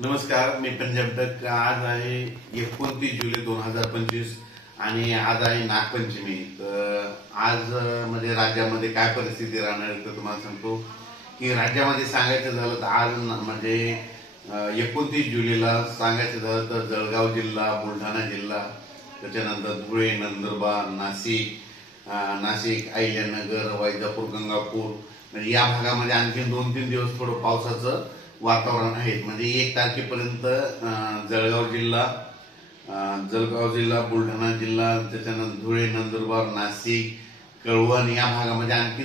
नमस्कार, मी पंजाब तक। आज आहे 29 जुलै 2025 आणि आज आहे नागपंचमी। तर आज म्हणजे राज्यामध्ये काय परिस्थिती राहणार आहे तर तुम्हाला सांगतो की राज्यामध्ये सांगायचं झालं तर आज म्हणजे 29 जुलैला सांगायचं झालं तर जळगाव जिल्हा, बुलढाणा जिल्हा, त्याच्यानंतर धुळे, नंदुरबार, नाशिक, अहिल्यानगर, वैजापूर, गंगापूर म्हणजे या भागामध्ये आणखी 2-3 दिवस थोडं पावसाचं वातावरण आहे। म्हणजे 1 तारखेपर्यंत जळगाव जिल्हा, बुलढाणा जिल्हा, त्याच्यानंतर धुळे, नंदुरबार, नाशिक, कळवण या भागामध्ये आणखी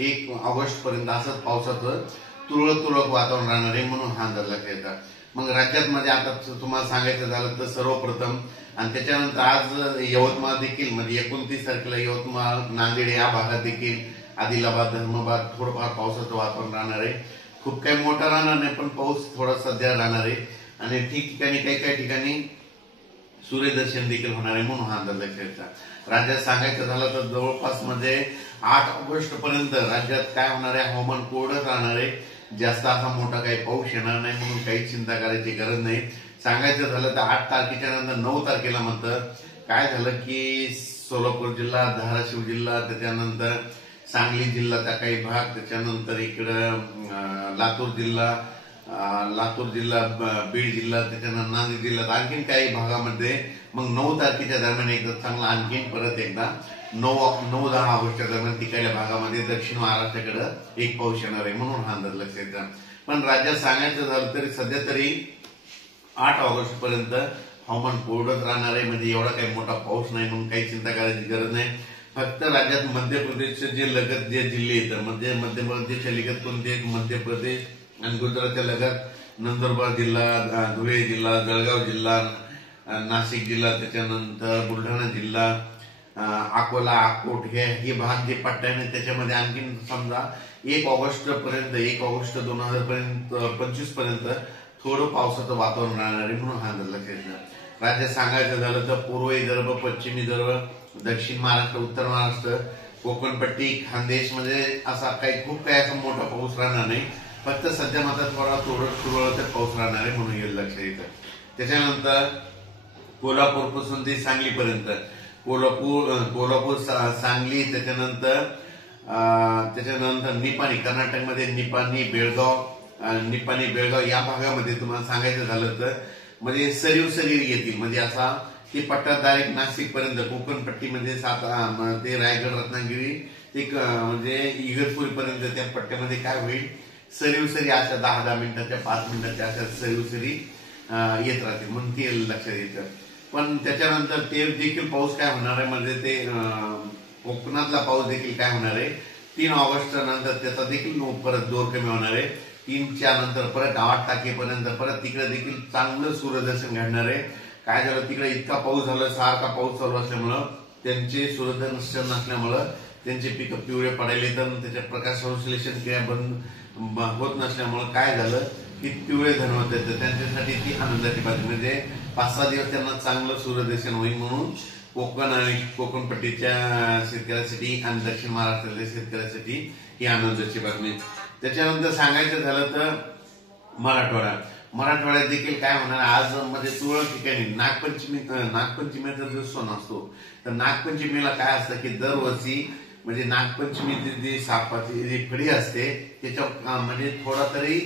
1 ऑगस्ट पर्यंत असंच पावसाचं तुरळक वातावरण राहणार आहे, म्हणून हा अंदाज लागला। मग राज्यात मध्ये आता तुम्हाला सांगायचं झालं तर सर्वप्रथम आणि त्याच्यानंतर आज यवतमाळ देखील म्हणजे 29 तारखेला यवतमाळ, नांदेड या भागात देखील, आदिलाबाद, धर्माबाद थोडंफार पावसाचं वातावरण राहणार आहे। खूप काही मोठा राहणार नाही, पण पाऊस थोडा सध्या राहणार आहे आणि ठिकठिकाणी काही ठिकाणी सूर्यदर्शन देखील होणार आहे, म्हणून हा अंदाज घ्यायचा। राज्यात सांगायचं झालं तर जवळपास म्हणजे 8 ऑगस्ट पर्यंत राज्यात काय होणार आहे, हवामान कोरडं राहणार आहे। जास्त असा मोठा काही पाऊस येणार नाही, म्हणून काही चिंता करायची गरज नाही। सांगायचं झालं तर 8 तारखेच्या नंतर 9 तारखेला मात्र काय झालं की सोलापूर जिल्हा, धाराशिव जिल्हा, त्याच्यानंतर सांगली जिल्ह्याचा काही भाग, त्याच्यानंतर इकडं लातूर जिल्हा, बीड जिल्हा, त्याच्यानंतर नांदेड जिल्ह्यात आणखीन काही भागामध्ये मग 9 तारखेच्या दरम्यान एकदा चांगला आणखीन परत एकदा 9-10 ऑगस्टच्या दरम्यान तिकडल्या भागामध्ये दक्षिण महाराष्ट्राकडे एक पाऊस येणार आहे, म्हणून हा अंदाज लक्षात घ्या। पण राज्यात सांगायचं झालं तरी सध्या तरी 8 ऑगस्ट पर्यंत हवामान कोरडंच राहणार आहे। म्हणजे एवढा काही मोठा पाऊस नाही, म्हणून काही चिंता करायची गरज नाही। फक्त राज्यात मध्य प्रदेशचे जे लगत जे जिल्हे आहेत, म्हणजे मध्य प्रदेशच्या लगत कोणते आहेत, मध्य प्रदेश आणि गुजरातच्या लगत नंदुरबार जिल्हा, धुळे जिल्हा, जळगाव जिल्हा, नाशिक जिल्हा, त्याच्यानंतर बुलढाणा जिल्हा, अकोला, अकोट हे भाग जे पट्ट्याने त्याच्यामध्ये आणखीन समजा 1 ऑगस्ट 2025 पर्यंत थोडं पावसाचं वातावरण राहणार आहे, म्हणून हा अंदाज लक्षात घ्या। राज्यात सांगायचं झालं तर पूर्व विदर्भ, पश्चिम विदर्भ, दक्षिण महाराष्ट्र, उत्तर महाराष्ट्र, कोकणपट्टी, खानदेश म्हणजे असा खूप काही असा मोठा पाऊस राहणार नाही। फक्त सध्या मात्र तुरळक पाऊस राहणार आहे, म्हणून हे लक्षात येतं। त्याच्यानंतर कोल्हापूर पासून ते सांगलीपर्यंत, कोल्हापूर, सांगली, त्याच्यानंतर निपाणी, कर्नाटकमध्ये निपाणी, बेळगाव या भागामध्ये तुम्हाला सांगायचं झालं तर म्हणजे सरीव येतील। म्हणजे असा ते पट्टा डायरेक्ट नाशिक पर्यंत, कोकणपट्टीमध्ये ते रायगड, रत्नागिरी ते म्हणजे इगतपुरी पर्यंत त्या पट्ट्यामध्ये काय होईल, सरी अशा 10 मिनिटाच्या 5 मिनिटाच्या अशा सरी येत राहतील, म्हणून ते लक्षात येतं। पण त्याच्यानंतर ते देखील पाऊस काय होणार आहे, म्हणजे ते कोकणातला पाऊस देखील काय होणार आहे 3 ऑगस्ट नंतर त्याचा देखील परत जोर कमी होणार आहे। 3च्या नंतर परत 8 तारखेपर्यंत परत तिकडे देखील चांगलं सूर्यदर्शन घडणार आहे। काय झालं, तिकडे इतका पाऊस झाला, सारखा पाऊस चालू असल्यामुळं त्यांचे सूर्यदर्शन नसल्यामुळं त्यांचे पिकं पिवळे पडायले, तर त्याच्या प्रकाश संश्लेषण क्रिया बंद होत नसल्यामुळं काय झालं की पिवळे धनवत येतं। त्यांच्यासाठी ती आनंदाची बातमी, म्हणजे 5-6 दिवस त्यांना चांगलं सूर्यदर्शन होईल, म्हणून कोकण आणि कोकणपट्टीच्या शेतकऱ्यांसाठी आणि दक्षिण महाराष्ट्रातल्या शेतकऱ्यांसाठी ही आनंदाची बातमी। त्याच्यानंतर सांगायचं झालं तर मराठवाड्यात देखील काय होणार, आज म्हणजे तुरळक ठिकाणी नागपंचमीचा जो सण असतो, तर नागपंचमीला काय असतं की दरवर्षी म्हणजे नागपंचमीची जी सापाची जी फडी असते त्याच्या म्हणजे थोडा तरी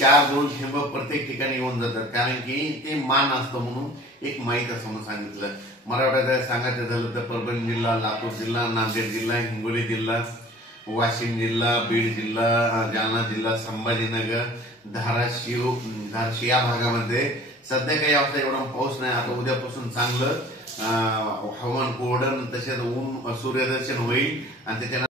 4-2 थेंब प्रत्येक ठिकाणी येऊन जातात, कारण की ते मान असतं म्हणून एक माहीत असं म्हणून सांगितलं। मराठवाड्यात सांगायचं झालं तर परभणी जिल्हा, लातूर जिल्हा, नांदेड जिल्हा, हिंगोली जिल्हा, वाशिम जिल्हा, बीड जिल्हा, जालना जिल्हा, संभाजीनगर, धाराशिव या भागामध्ये सध्या काही अवस्था एवढा पाऊस नाही। आता उद्यापासून चांगलं हवामान कोरडं, तसेच सूर्यदर्शन होईल आणि त्याच्या